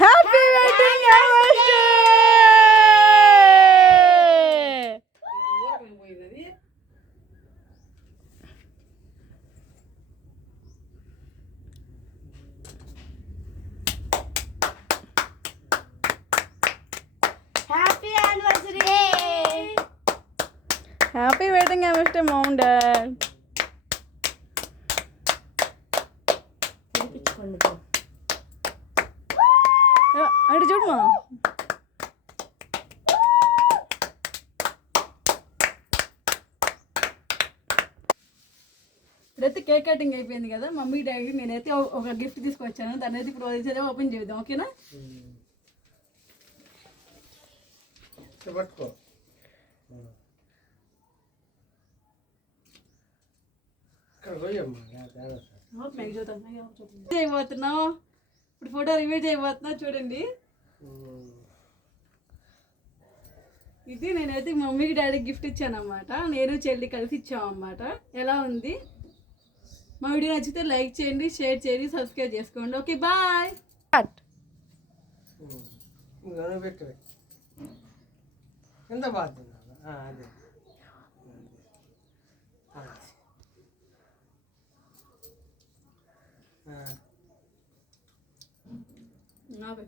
Happy wedding anniversary పోయినది happy anniversary happy wedding anniversary mom అటు చూడమా ఇప్పుడైతే కేక్ కటింగ్ అయిపోయింది కదా మమ్మీ డాడీ నేనైతే ఒక- గిఫ్ట్ తీసుకొచ్చాను. దాన్ని అయితే ఇప్పుడు వదిలేసేదే ఓపెన్ చేద్దాం ఓకేనా? పట్టుకో. చేయబోతున్నాం ఇప్పుడు ఫోటో రివ్యూ చేయబోతున్నా చూడండి. ఇది నేనైతే మా మమ్మీకి డాడీకి గిఫ్ట్ ఇచ్చాను అనమాట నేను చెల్లి కలిసి ఇచ్చాం అనమాట ఎలా ఉంది? మా వీడియో నచ్చితే లైక్ చేయండి షేర్ చేయండి సబ్స్క్రైబ్ చేసుకోండి. Okay bye. ఎంత బాగుంది? అదే. 哎，那呗。